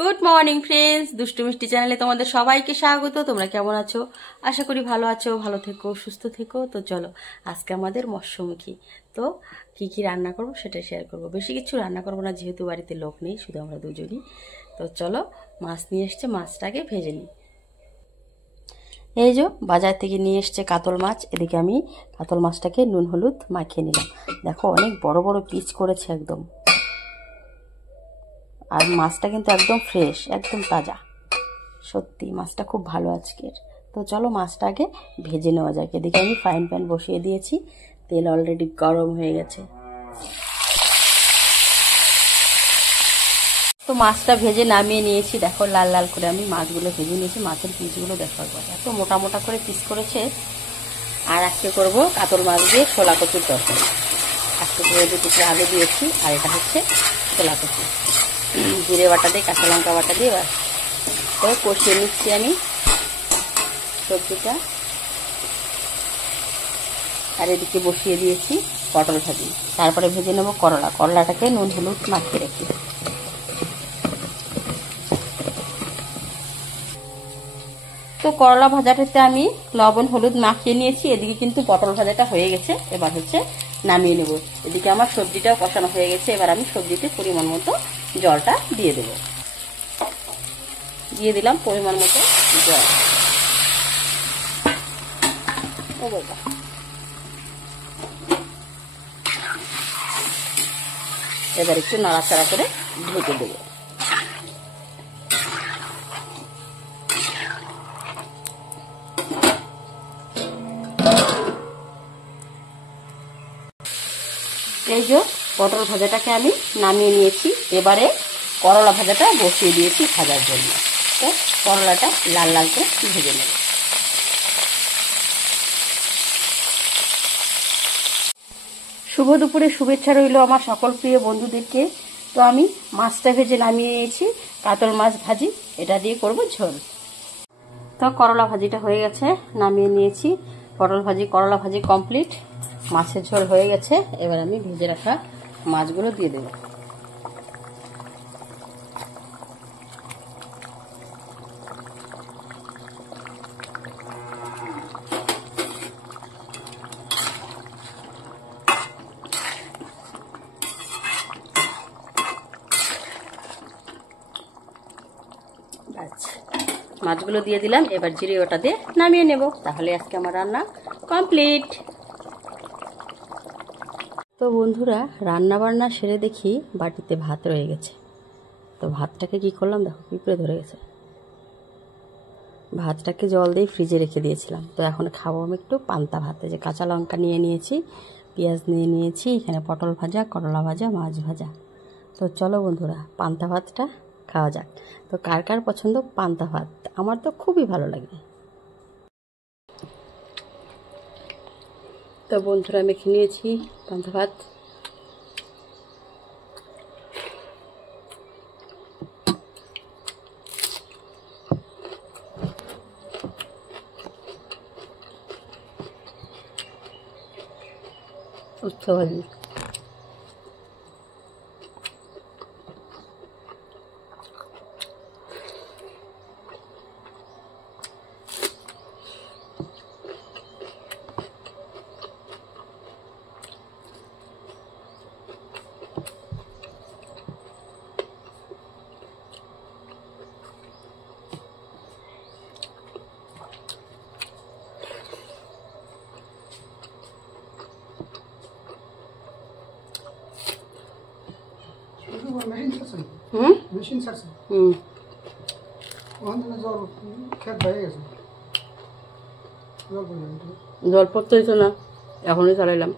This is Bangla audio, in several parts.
গুড মর্নিং ফ্রেন্ডস, দুষ্টু মিষ্টি চ্যানেলে তোমাদের সবাইকে স্বাগত। তোমরা কেমন আছো? আশা করি ভালো আছো, ভালো থেকো, সুস্থ থেকো। তো চলো, আজকে আমাদের মৎস্যমুখী। তো কি কি রান্না করবো সেটা শেয়ার করবো। বেশি কিছু রান্না করবো না, যেহেতু বাড়িতে লোক নেই, শুধু আমরা দুজনই। তো চলো, মাছ নিয়ে এসছে, মাছটাকে ভেজে নিই। এই যে বাজার থেকে নিয়ে এসছে কাতল মাছ। এদিকে আমি কাতল মাছটাকে নুন হলুদ মাখিয়ে নিলাম। দেখো অনেক বড় বড় পিস করেছে একদম। আর মাছটা কিন্তু একদম ফ্রেশ, একদম তাজা। সত্যি মাছটা খুব ভালো আজকের। তো চলো মাছটা আগে ভেজে নেওয়া যাক। এদিকে আমি ফ্রাইং প্যান বসিয়ে দিয়েছি, তেল অলরেডি গরম হয়ে গেছে। তো মাছটা ভেজে নামিয়ে নিয়েছি। দেখো লাল লাল করে আমি মাছগুলো ভেজে নিয়েছি। মাছের পিসগুলো দেখো একবার, এত মোটা মোটা করে পিস করেছে। আর আজকে করবো কাতল মাছ দিয়ে ছোলা কচুর তরকারি। আজকে করে দুটো আলু দিয়েছি, আর এটা হচ্ছে ছোলা কচু। জিরে বাটা দিয়ে, কাঁচা লঙ্কা বাটা দিয়ে তো কষিয়ে নিচ্ছি আমি সবজিটা। আর এদিকে বসিয়ে দিয়েছি পটল ভাজি। তারপরে ভেজে নেবো করলা। করলাটাকে নুন হলুদ মাখিয়ে রেখে, তো করলা ভাজাটাতে আমি লবণ হলুদ মাখিয়ে নিয়েছি। এদিকে কিন্তু পটল ভাজাটা হয়ে গেছে, এবার হচ্ছে নামিয়ে নেব। এদিকে আমার সবজিটাও কষানো হয়ে গেছে। এবার আমি সবজিতে পরিমাণ মতো জলটা দিয়ে দেব। দিয়ে দিলাম পরিমাণ মতো জল। ও বাবা, এবার একটু নাড়াচাড়া করে ঢেকে দেবো। এই যে পটল ভাজাটাকে আমি নামিয়ে নিয়েছি। এবারে করলা ভাজাটা বসিয়ে দিয়েছি ভাজার জন্য। তো করলাটা লাল লাল করে ভেজে নেব। শুভ দুপুরে শুভেচ্ছা রইল আমার সকল প্রিয় বন্ধুদেরকে। তো আমি মাছটা ভেজে নামিয়ে নিয়েছি, কাতল মাছ ভাজি, এটা দিয়ে করব ঝোল। তো করলা ভাজিটা হয়ে গেছে, নামিয়ে নিয়েছি। পটল ভাজি, করলা ভাজি কমপ্লিট। মাছের ঝোল হয়ে গেছে। এবার আমি ভেজে রাখা মাছগুলো দিয়ে দেব। মাছগুলো দিয়ে দিলাম। এবার জিরে ওটা দিয়ে নামিয়ে নেব। তাহলে আজকে আমার রান্না কমপ্লিট। তো বন্ধুরা, রান্না বান্না সেরে দেখি বাটিতে ভাত রয়ে গেছে। তো ভাতটাকে কি করলাম, দেখো পিঁপড়ে ধরে গেছে। ভাতটাকে জল দিয়ে ফ্রিজে রেখে দিয়েছিলাম। তো এখন খাবো আমি একটু পান্তা ভাতে। যে কাঁচা লঙ্কা নিয়ে নিয়েছি, পেঁয়াজ নিয়ে নিয়েছি, এখানে পটল ভাজা, করলা ভাজা, মাছ ভাজা। তো চলো বন্ধুরা, পান্তা ভাতটা খাওয়া যাক। তো কার কার পছন্দ পান্তা ভাত? আমার তো খুবই ভালো লাগে। তো বন্ধুরা, আমি খেয়ে নিয়েছি পান্তা ভাত। উচ্চ ভাজি, জল পড়তে হইতো না, এখনই চালাইলাম।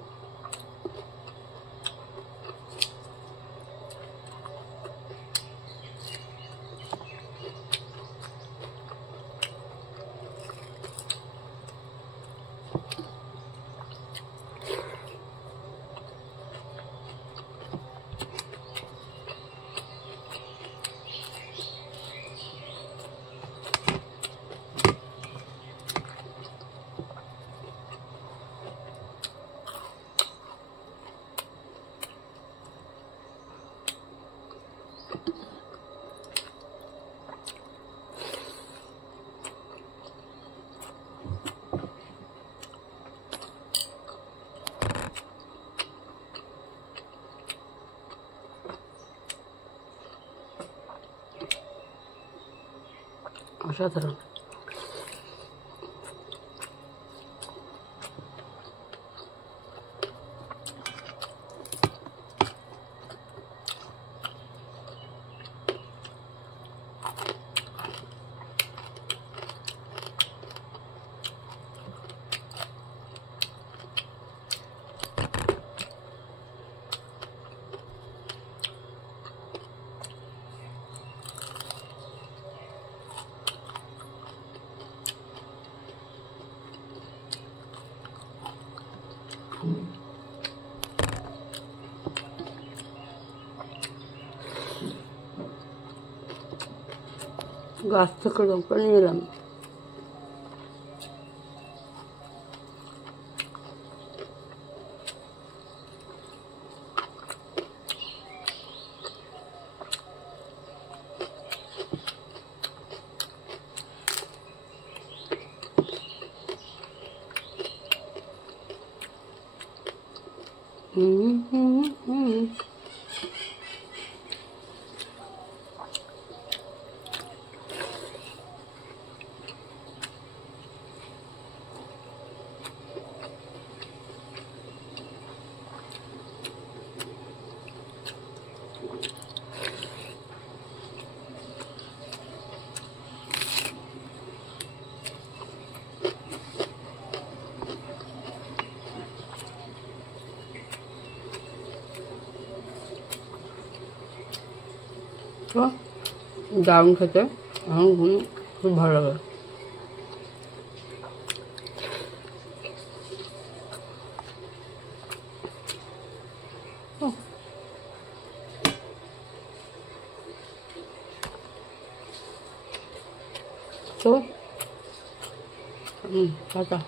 অসাধারণ। গাছ থেকে লঙ্কা নিয়ে এলাম। দারুণ খেতে, আমার খুব ভালো লাগে। তো টাটা।